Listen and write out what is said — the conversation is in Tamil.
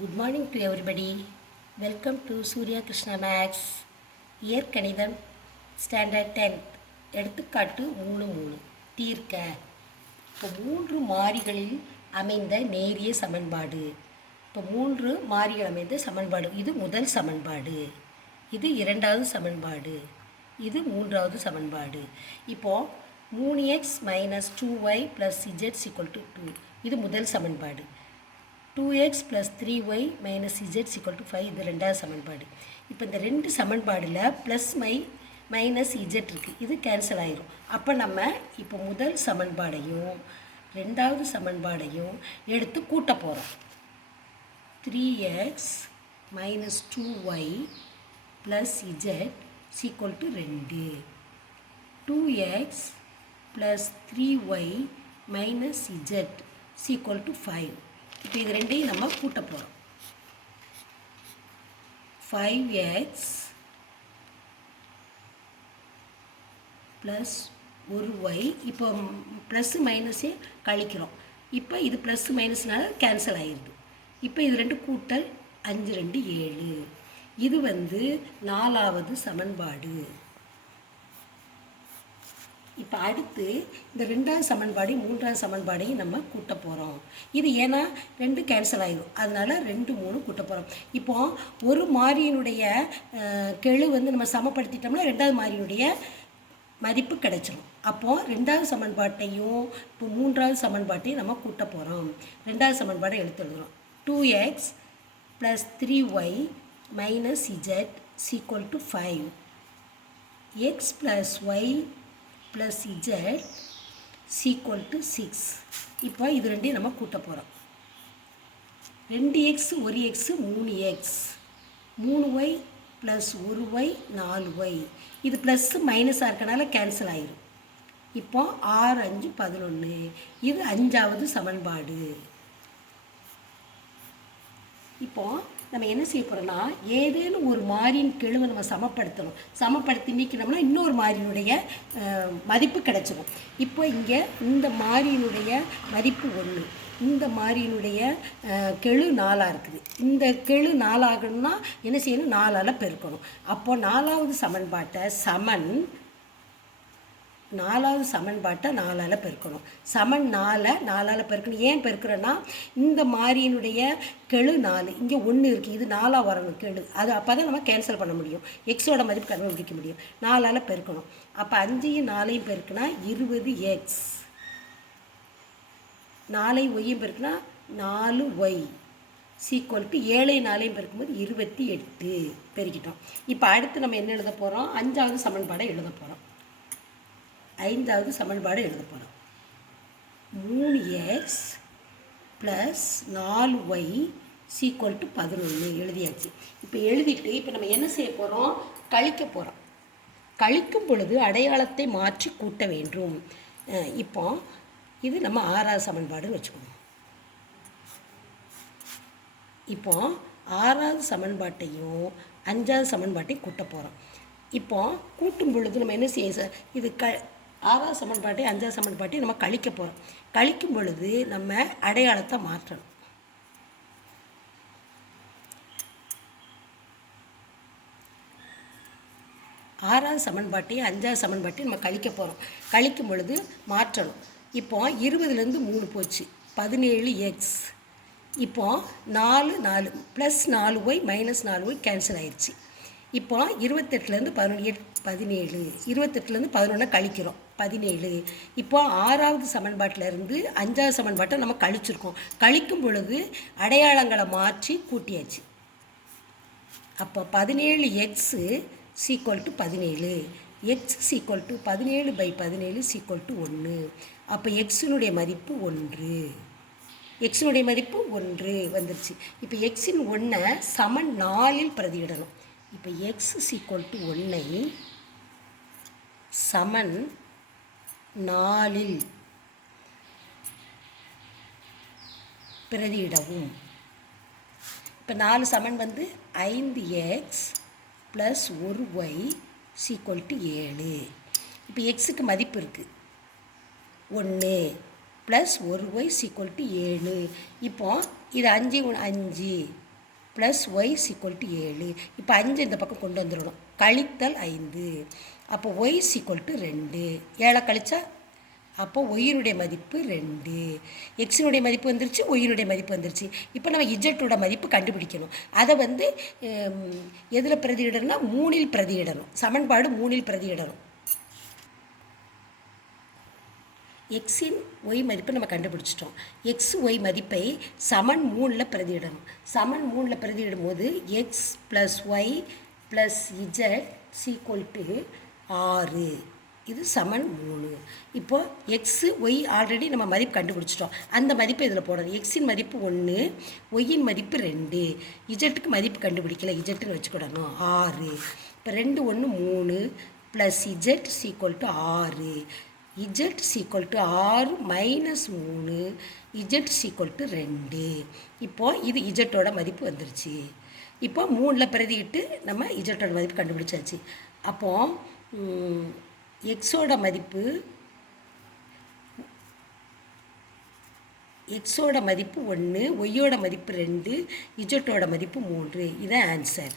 Good morning to everybody welcome to Surya Krishna maths இயற்கணிதம் ஸ்டாண்டர்ட் டென்த் எடுத்துக்காட்டு மூணு மூணு. தீர்க்க. இப்போ மூன்று மாறிகளில் அமைந்த நேரிய சமன்பாடு. இப்போ மூன்று மாறிகள் அமைந்த சமன்பாடு. இது முதல் சமன்பாடு. இது இரண்டாவது சமன்பாடு. இது மூன்றாவது சமன்பாடு. இப்போது மூணு X minus two Y plus Z equal to two இது முதல் சமன்பாடு. Two X plus three Y minus Z equal to five இது ரெண்டாவது சமன்பாடு. இப்போ இந்த ரெண்டு சமன்பாடில் ப்ளஸ் மை மைனஸ் இஜெட் இருக்குது இது கேன்சல் ஆகிரும் அப்போ நம்ம இப்போ முதல் சமன்பாடையும் ரெண்டாவது சமன்பாடையும் எடுத்து கூட்ட போகிறோம் three X minus two Y plus Z equal to ரெண்டு. Two X plus three Y minus Z equal to five இப்போ இது ரெண்டையும் நம்ம கூட்ட போகிறோம் ஃபைவ் எக்ஸ் ப்ளஸ் ஒரு ஒய் இப்போ ப்ளஸ்ஸு மைனஸே கழிக்கிறோம். இப்போ இது ப்ளஸ் மைனஸ்னால கேன்சல் ஆகிடுது இப்போ இது ரெண்டு கூட்டல் அஞ்சு ரெண்டு ஏழு. இது வந்து நாலாவது சமன்பாடு. இப்போ அடுத்து இந்த ரெண்டாவது சமன்பாடு மூன்றாவது சமன்பாடையும் நம்ம கூட்ட போகிறோம் இது ஏன்னா ரெண்டு கேன்சல் ஆகிடும் அதனால் ரெண்டு மூணு கூட்ட போகிறோம் இப்போ ஒரு மாறியினுடைய கெழு வந்து நம்ம சமப்படுத்திட்டோம்னா ரெண்டாவது மாறியினுடைய மதிப்பு கிடைச்சிரும். அப்போது ரெண்டாவது சமன்பாட்டையும் இப்போ மூன்றாவது சமன்பாட்டையும் நம்ம கூட்ட போகிறோம் ரெண்டாவது சமன்பாடை எடுத்து எழுதுகிறோம் two X plus three Y minus Z equal to five X plus Y plus Z equal to six இப்போ இது ரெண்டையும் நம்ம கூட்ட போகிறோம் ரெண்டு எக்ஸ் ஒரு எக்ஸு மூணு எக்ஸ் மூணு ஒய் ப்ளஸ் ஒரு ஒய் நாலு ஒய் இது ப்ளஸ்ஸு மைனஸாக இருக்கனால கேன்சல் ஆயிரும். இப்போ ஆறு அஞ்சு பதினொன்று இது அஞ்சாவது சமன்பாடு. இப்போது நம்ம என்ன செய்ய போகிறோம்னா ஏதேனும் ஒரு மாறியின் கெழுவை நம்ம சமப்படுத்தணும். சமப்படுத்தி நீக்கினோம்னா இன்னொரு மாறியினுடைய மதிப்பு கிடச்சிடும் இப்போ இங்கே இந்த மாறியினுடைய மதிப்பு ஒன்று இந்த மாறியினுடைய கெழு நாலாக இருக்குது. இந்த கெழு நாளாகணும்னா என்ன செய்யணும்? நாலால் பெருக்கணும். அப்போ நாலாவது சமன்பாட்டை சமன் நாலாவது சமன்பாட்டை நாலால் பெருக்கணும். சமன் நாலை நாலால் பெருக்கணும். ஏன் பெருக்கிறோன்னா இந்த மாரியினுடைய கெழு நாலு. இங்கே ஒன்று இருக்குது இது நாலாக வரணும். கெழு. அது அப்போ தான் நம்ம கேன்சல் பண்ண முடியும். எக்ஸோட மதிப்பு கண்டுபிடிக்க முடியும். நாலால் பெருக்கணும். அப்போ அஞ்சையும் நாலையும் பெருக்குனா இருபது எக்ஸ் நாலையும் ஒய்யும் பெருக்குனா நாலு ஒய் சீக்குவல் டு ஏழை நாளையும் பெருக்கும்போது இருபத்தி எட்டு. பெருக்கிட்டோம். இப்போ அடுத்து நம்ம என்ன எழுத போகிறோம் அஞ்சாவது சமன்பாடை எழுத போகிறோம் ஐந்தாவது சமன்பாடு எழுத போகிறோம் மூணு எக்ஸ் ப்ளஸ் நாலு ஒய் சீக்குவல் டு பதினொன்று எழுதியாச்சு. இப்போ எழுதிட்டு இப்போ நம்ம என்ன செய்ய போகிறோம் கழிக்க போகிறோம் கழிக்கும் பொழுது அடையாளத்தை மாற்றி கூட்ட வேண்டும். இப்போ இது நம்ம ஆறாவது சமன்பாடுன்னு வச்சுக்கணும் இப்போ ஆறாவது சமன்பாட்டையும் அஞ்சாவது சமன்பாட்டையும் கூட்ட போகிறோம் இப்போ கூட்டும் பொழுது நம்ம என்ன செய்ய சார் இது க ஆறாவது சமன்பாட்டையும் அஞ்சாவது சமன்பாட்டையும் நம்ம கழிக்க போகிறோம் கழிக்கும் பொழுது நம்ம அடையாளத்தை மாற்றணும். ஆறாவது சமன்பாட்டையும் அஞ்சாவது சமன்பாட்டையும் நம்ம கழிக்க போகிறோம் கழிக்கும் பொழுது மாற்றணும். இப்போ இருபதுலேருந்து மூணு போச்சு. பதினேழு எக்ஸ் இப்போ நாலு நாலு. ப்ளஸ் நாலு ஒய் மைனஸ் நாலு ஒய் கேன்சல் ஆயிடுச்சு இப்போ இருபத்தெட்டுலேருந்து பதினொன்று எட் பதினேழு இருபத்தெட்டுலேருந்து பதினொன்று கழிக்கிறோம். பதினேழு. இப்போ ஆறாவது சமன்பாட்டிலேருந்து அஞ்சாவது சமன்பாட்டை நம்ம கழிச்சிருக்கோம். கழிக்கும் பொழுது அடையாளங்களை மாற்றி கூட்டியாச்சு. அப்போ பதினேழு எக்ஸு சீக்குவல் டு பதினேழு. எக்ஸ் சீக்குவல் டு பதினேழு பை பதினேழு சீக்குவல் டு ஒன்று. அப்போ எக்ஸினுடைய மதிப்பு ஒன்று. எக்ஸினுடைய மதிப்பு ஒன்று வந்துருச்சு. இப்போ எக்ஸின் ஒன்றை சமன் நாலில் பிரதியிடணும். இப்போ எக்ஸ் சீக்குவல் டு ஒன்னை சமன் நாலில் பிரதியிடவும். இப்போ நாலு சமன் வந்து ஐந்து எக்ஸ் ப்ளஸ் ஒரு ஒய் சீக்குவல் டு ஏழு. இப்போ எக்ஸுக்கு மதிப்பு இருக்குது ஒன்று ப்ளஸ் ஒரு ஒய் சீக்குவல் டு ஏழு. இப்போ இது அஞ்சு ஒன்று அஞ்சு. ப்ளஸ் ஒய் சீக்குவல் டு ஏழு. இப்போ அஞ்சு இந்த பக்கம் கொண்டு வந்துடணும். கழித்தல் ஐந்து. அப்போ ஒய் சீக்குவல் டு ரெண்டு. ஏழை கழிச்சா? அப்போ ஒயினுடைய மதிப்பு ரெண்டு. எக்ஸினுடைய மதிப்பு வந்துருச்சு ஒயினுடைய மதிப்பு வந்துருச்சு. இப்போ நம்ம இஜெட்டோட மதிப்பு கண்டுபிடிக்கணும். அதை வந்து எதில் பிரதியிடணும்னா மூணில் பிரதியிடணும். சமன்பாடு மூணில் பிரதியிடணும். எக்ஸின் ஒய் மதிப்பை நம்ம கண்டுபிடிச்சிட்டோம். எக்ஸ் ஒய் மதிப்பை சமன் மூணில் பிரதியிடணும். சமன் மூணில் பிரதியிடும் போது x plus y plus z equal to ஆறு. இது சமன் மூணு. இப்போது எக்ஸு ஒய் ஆல்ரெடி நம்ம மதிப்பு கண்டுபிடிச்சிட்டோம். அந்த மதிப்பை இதில் போடணும். எக்ஸின் மதிப்பு ஒன்று ஒய்யின் மதிப்பு ரெண்டு. இஜட்டுக்கு மதிப்பு கண்டுபிடிக்கல. இஜட்டுன்னு வச்சுக்கிடணும். ஆறு. இப்போ ரெண்டு ஒன்று மூணு ப்ளஸ் இஜட் சீக்குவல் டு ஆறு. இஜட் சீக்குவல் டு ஆறு மைனஸ் மூணு இஜட் சீக்குவல் டு ரெண்டு. இப்போது இது இஜட்டோட மதிப்பு வந்துருச்சு. இப்போ மூணில் பிரதிக்கிட்டு நம்ம இஜட்டோட மதிப்பு கண்டுபிடிச்சாச்சு. அப்போது எக்ஸோட மதிப்பு எக்ஸோட மதிப்பு ஒன்று ஒய்யோட மதிப்பு ரெண்டு இஜட்டோட மதிப்பு மூன்று. இதான் ஆன்சர்